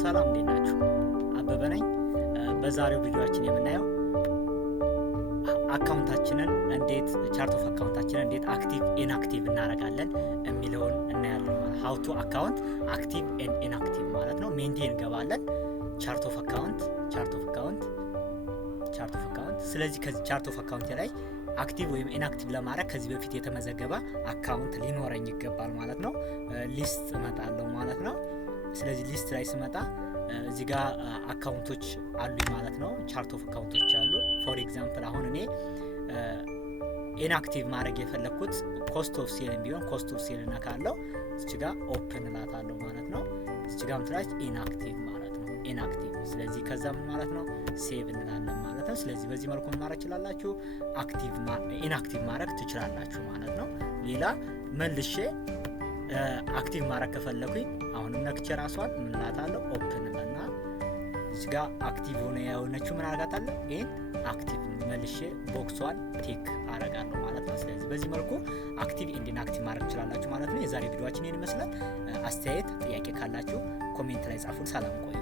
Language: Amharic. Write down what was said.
ሰላም እንዴት ናችሁ? አበበ ነኝ። በዛሬው ቪዲዮአችን የምናየው አካውንታችንን እንዴት ቻርት ኦፍ አካውንታችንን እንዴት አክቲቭ ኢንአክቲቭ እናደርጋለን የሚለውን እናያለን። ማለት ሃው ቱ አካውንት አክቲቭ ኤንድ ኢንአክቲቭ ማለት ነው። ሜንዲ እንገባለን። ቻርት ኦፍ አካውንት። ስለዚህ ከዚህ ቻርት ኦፍ አካውንት ላይ አክቲቭ ወይም ኢንአክቲቭ ለማድረግ ከዚህ በፊት የተመዘገበ አካውንት ሊኖረኝ ይገባል ማለት ነው። ሊስት እመጣለሁ ማለት ነው። ስለዚህ ሊስት ላይ ስመጣ እዚህ ጋር አካውንቶች አሉ ማለት ነው። ቻርት ኦፍ አካውንቶች አሉ። ፎር ኤግዛምፕል አሁን እኔ ኢንአክቲቭ ማድረግ የፈለኩት ኮስት ኦፍ ሴል ቢሆን ኮስት ኦፍ ሴል ነካለው። እዚህ ጋር ኦፕን እላታለሁ ማለት ነው። እዚህ ጋር ምትላች ኢንአክቲቭ ማለት ነው። ኢንአክቲቭ ስለዚህ ከዛ ምን ማለት ነው ሴቭ እንላለን ማለት ነው። ስለዚህ በዚህ መልኩ ማድረግ ትችላላችሁ። ኢንአክቲቭ ማድረግ ትችላላችሁ ማለት ነው። ሌላ መልሼ አክቲቭ ማድረግ ከፈለኩኝ አሁንም ነክቼ ራሷን ምን እላታለሁ ኦፕን እና እዚህ ጋር አክቲቭ ሆነ ያሆነችው ምን አደርጋታለሁ ይሄን አክቲቭ መልሼ ቦክሷን ቲክ አደርጋለሁ ማለት ነው። ስለዚህ በዚህ መልኩ አክቲቭ ኤንድ ኢንአክቲቭ ማድረግ ትችላላችሁ ማለት ነው። የዛሬ ቪዲዮአችን ይሄን ይመስላል። አስተያየት ጥያቄ ካላችሁ ኮሜንት ላይ ጻፉ። ሰላም ቆዩ።